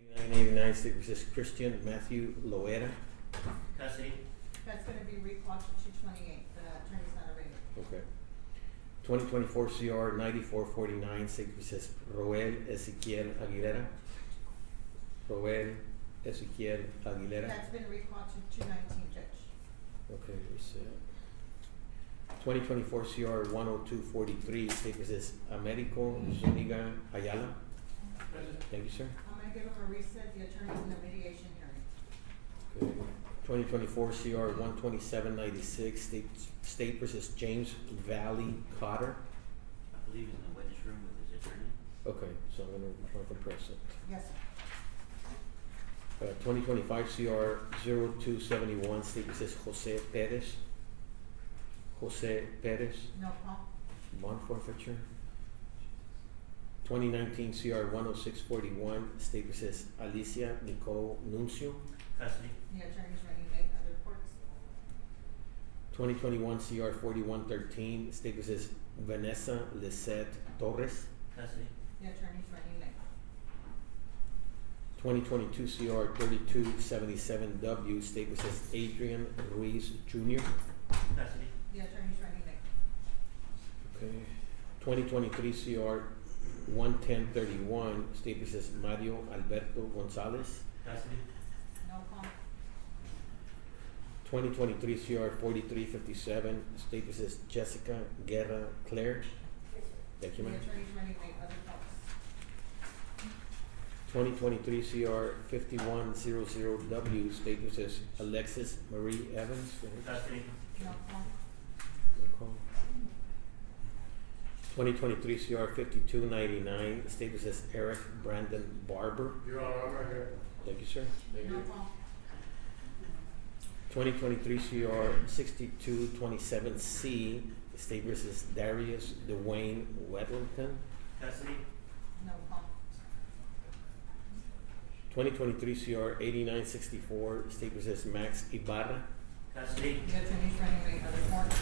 8989 State versus Christian Matthew Loera. Custody. That's gonna be recalled to 228, the attorney's not available. Okay. 2024 CR 9449 State versus Roel Ezequiel Aguilera. Roel Ezequiel Aguilera. That's been recalled to 219, Judge. Okay, reset. 2024 CR 10243 State versus Americo Zuniga Ayala. Thank you, sir. I'm gonna give him a reset, the attorney's in the mediation hearing. Okay. 2024 CR 12796 State versus James Valley Cotter. I believe in the witness room with his attorney. Okay, so I'm gonna compress it. Yes, sir. 2025 CR 0271 State versus Jose Perez. Jose Perez, No call. bond forfeiture. 2019 CR 10641 State versus Alicia Nicole Nuncio. Custody. The attorney's running late, other courts. 2021 CR 4113 State versus Vanessa Lisette Torres. Custody. The attorney's running late. 2022 CR 3277W State versus Adrian Ruiz Jr. Custody. The attorney's running late. Okay. 2023 CR 11031 State versus Mario Alberto Gonzalez. Custody. No call. 2023 CR 4357 State versus Jessica Guerra Claire. Thank you, The ma'am. attorney's running late, other courts. 2023 CR 5100W State versus Alexis Marie Evans. Custody. No call. No call. 2023 CR 5299 State versus Eric Brandon Barber. Your Honor, I'm right here. Thank you, sir. Thank No you. call. 2023 CR 6227C State versus Darius Dwayne Wedlington. Custody. No call. 2023 CR 8964 State versus Max Ibarra. Custody. The attorney's running late, other courts.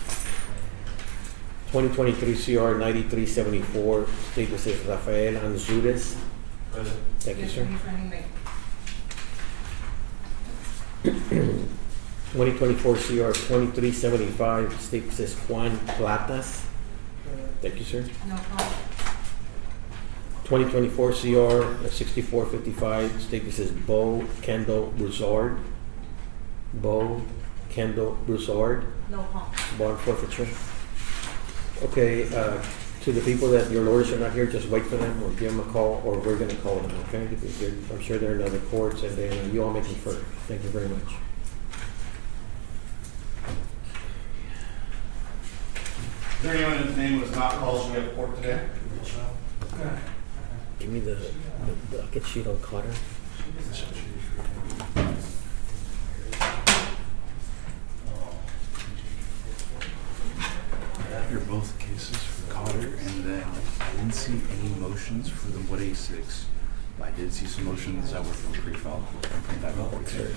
2023 CR 9374 State versus Rafael Anzures. Thank you, The sir. attorney's running late. 2024 CR 2375 State versus Juan Platas. Thank you, sir. No call. 2024 CR 6455 State versus Bo Kendall Broussard. Bo Kendall Broussard. No call. Bond forfeiture. Okay, to the people that your lawyers are not here, just wait for them or give them a call or we're gonna call them, okay? Because I'm sure they're in other courts and then you all may confer. Thank you very much. Is there anyone whose name was not called to the court today? Give me the docket sheet on Cotter. Here are both cases for Cotter, and then I didn't see any motions for the WOAI 6. But I did see some motions that were from pre-filed. From that report too.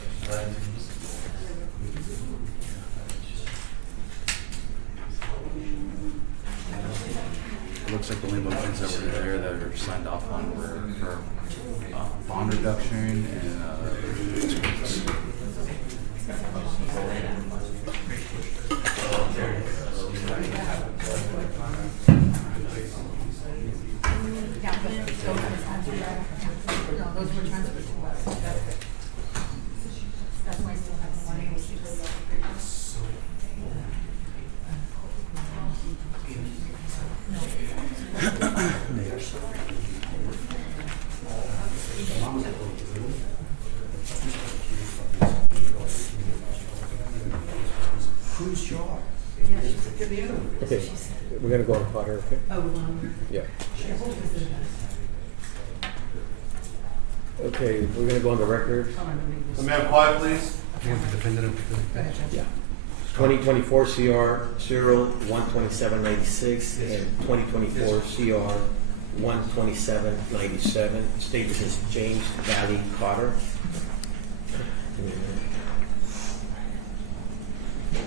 It looks like the only motions that were there that were signed off on were for bond reduction and No, those were transferred to us. That's why I still have 186. Who's your? Okay, we're gonna go on Cotter, okay? Oh, Yeah. Okay, we're gonna go on the record. Can we have quiet, please? Yeah. 2024 CR 012796 and 2024 CR 12797 State versus James Valley Cotter.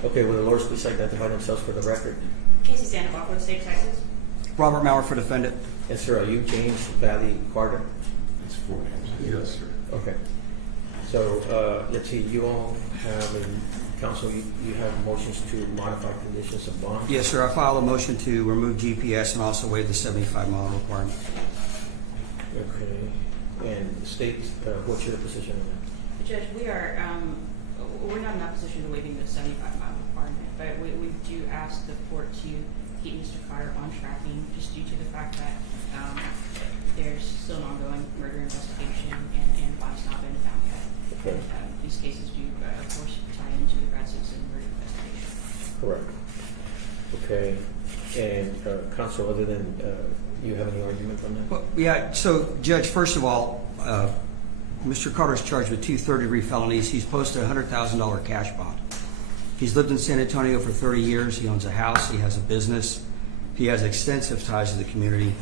Okay, will the lawyers please identify themselves for the record? Casey Santa Barbara, State, Texas. Robert Maurer for defendant. Yes, sir. Are you James Valley Carter? it's 4 names. Yes, sir. Okay. So, let's see, you all have, in council, you have motions to modify conditions of bond? Yes, sir. I filed a motion to remove GPS and also waive the 75-mile requirement. Okay. And state, what's your position on that? Judge, we're not in opposition to waiving the 75-mile requirement, but we do ask the court to keep Mr. Cotter on tracking just due to the fact that there's still an ongoing murder investigation and bond's not been found yet. Okay. These cases do, of course, tie into the Brad Simpson murder investigation. Correct. Okay. And, counsel, other than, you have any argument on that? Well, yeah, so, Judge, first of all, Mr. Carter is charged with 2 third-degree felonies. He's posted a $100,000 cash bond. He's lived in San Antonio for 30 years. He owns a house. He has a business. He has extensive ties to the community.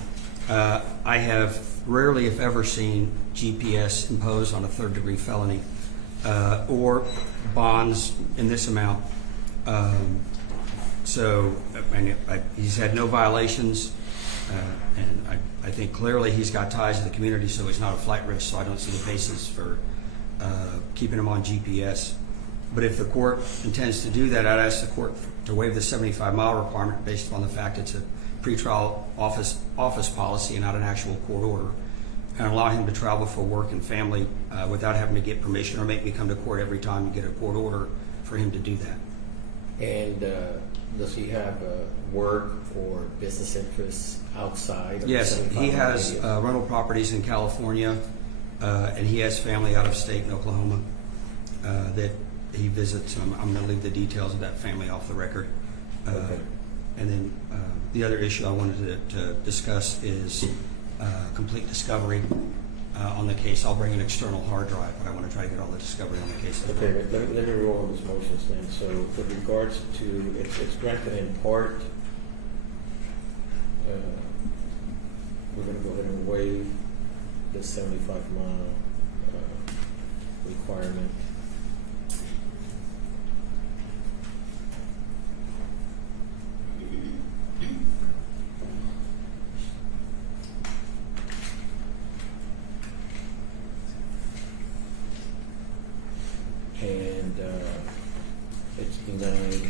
I have rarely, if ever, seen GPS imposed on a third-degree felony or bonds in this amount. He's had no violations, and I think clearly he's got ties to the community, so he's not a flight risk, so I don't see the basis for keeping him on GPS. But if the court intends to do that, I'd ask the court to waive the 75-mile requirement based on the fact it's a pretrial office policy and not an actual court order, and allow him to travel for work and family without having to get permission or make me come to court every time to get a court order for him to do that. And does he have work or business interests outside of the Yes, 75 he has radius? rental properties in California, and he has family out of state in Oklahoma that he visits. I'm going to leave the details of that family off the record. Okay. And then the other issue I wanted to discuss is complete discovery on the case. I'll bring an external hard drive, but I want to try to get all the discovery on the case. Okay, let me roll on these motions then. So with regards to, it's granted in part, we're going to go ahead and waive the 75-mile requirement. And it's denied,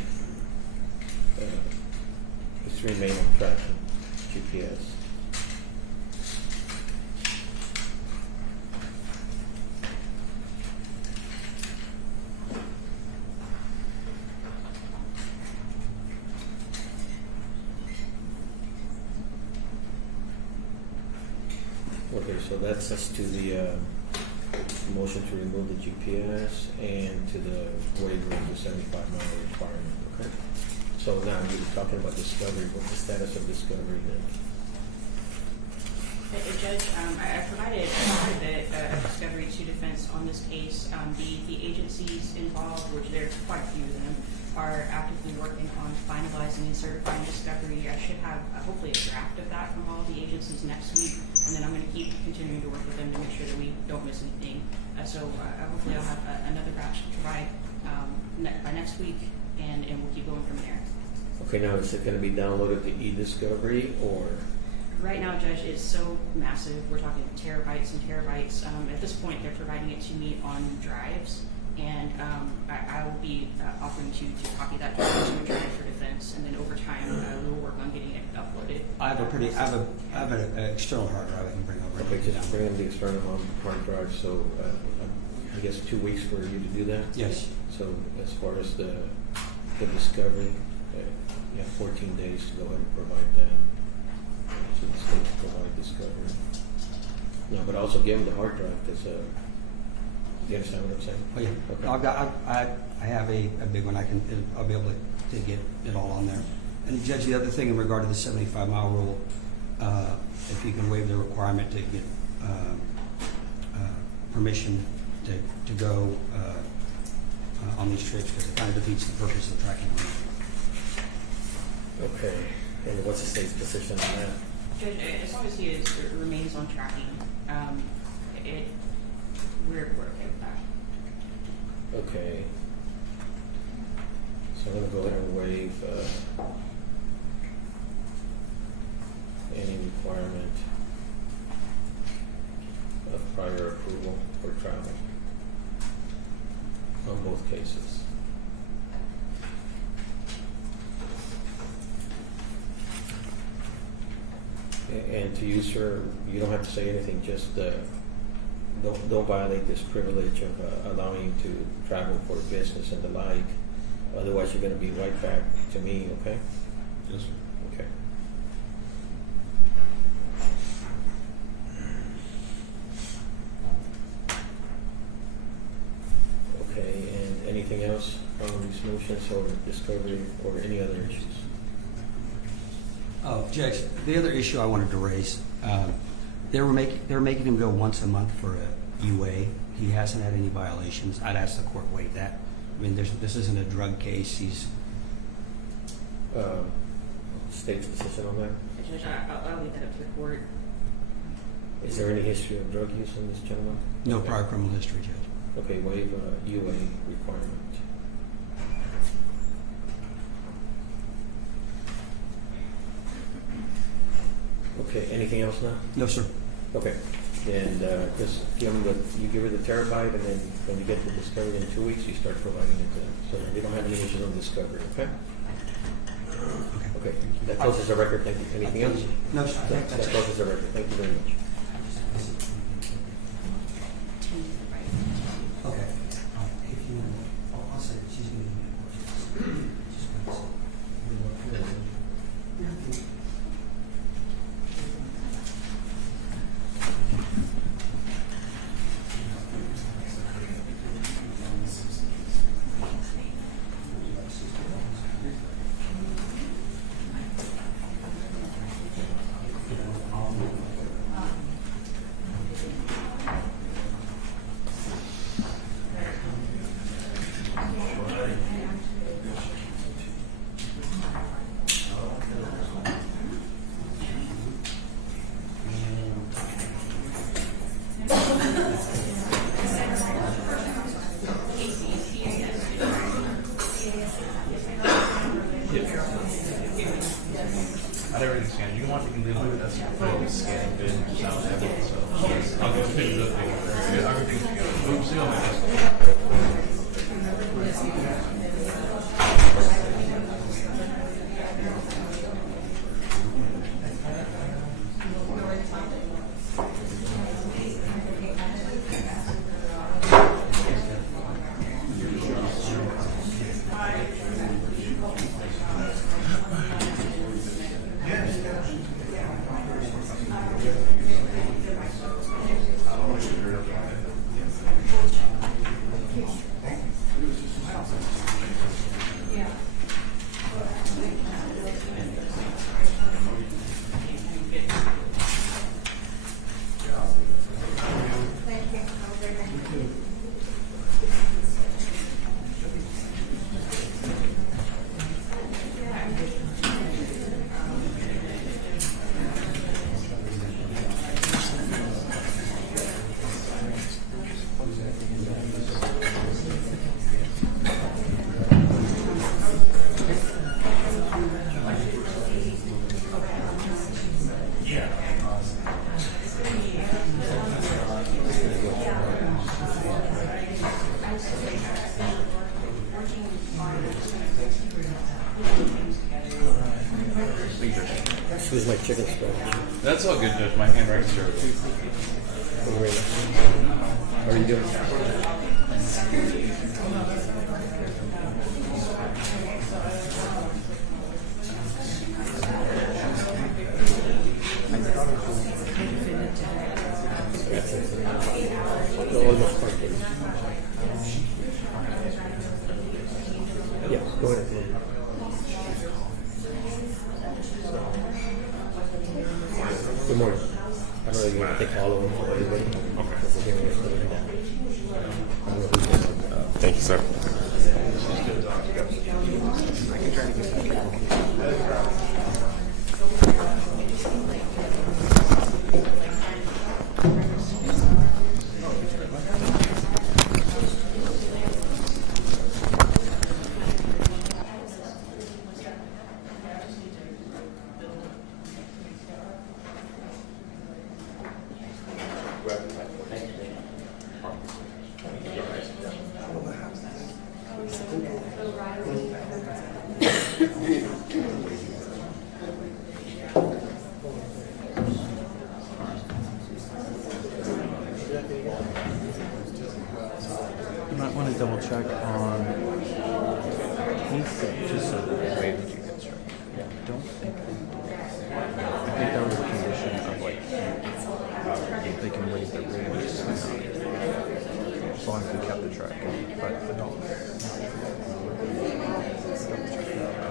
it's remain on tracking GPS. Okay, so that's us to the motion to remove the GPS and to the waiver of the 75-mile requirement, okay? So now you're talking about discovery. What's the status of discovery then? Judge, I provided a discovery to defense on this case. The agencies involved, which there's quite a few of them, are actively working on finalizing and certifying discovery. I should have hopefully a draft of that from all the agencies next week, and then I'm going to keep continuing to work with them to make sure that we don't miss anything. Hopefully I'll have another batch to provide by next week, and we'll keep going from there. Okay, now is it going to be downloaded to e-discovery or? Right now, Judge, it's so massive. We're talking terabytes and terabytes. At this point, they're providing it to me on drives, and I will be offering to copy that drive to a drive for defense, and then over time, we will work on getting it uploaded. I have an external hard drive I can bring over. Okay, just bring in the external hard drive, so I guess 2 weeks for you to do that? Yes. So as far as the discovery, you have 14 days to go ahead and provide that. So the state to provide discovery. No, but also give them the hard drive, because, you understand what I'm saying? Oh, yeah. Okay. I have a big one. I'll be able to get it all on there. And Judge, the other thing in regard to the 75-mile rule, if you can waive the requirement to get permission to go on these trips, because it kind of defeats the purpose of tracking them. Okay, and what's the state's position on that? Judge, as long as he remains on tracking, we're okay with that. Okay. So I'm going to go ahead and waive any requirement of prior approval for travel. cases. And to you, sir, you don't have to say anything, just don't violate this privilege of allowing you to travel for business and the like. Otherwise, you're going to be right back to me, okay? Yes, sir. Okay. Okay, and anything else on these motions or discovery or any other issues? Oh, Judge, the other issue I wanted to raise, they're making him go once a month for a UA. He hasn't had any violations. I'd ask the court waive that. I mean, this isn't a drug case. He's State's decision on that? Judge, I'll leave that up to the court. Is there any history of drug use in this gentleman? no Okay. prior criminal history, Judge. Okay, waive UA requirement. Okay, anything else now? No, sir. Okay, and just give them you give her the terabyte, and then when you get the discovery in 2 weeks, you start providing it to them, so they don't have any issues on discovery, okay? Okay, that closes the record, thank you. Anything else? No, sir. That closes the record, thank you very much. Okay. If you want, I'll say she's going to email. She's going to say. I don't really scan. You can watch it in the movie. That's pretty scanning good. Sounds heavy. So I'll go finish it up. Everything's together. Oops, see on my desk. Excuse my chicken scratch. That's all good, Judge. My handwriting's terrible. How are you doing? Almost perfect. Yeah, go ahead. Good morning. I don't know if you want to take all of them for everybody. Thank you, sir. check on, he said, just so that way that you can check. I don't think I think that was a condition of like, they can raise their rates, as long as we kept the track, but I don't. Double check that.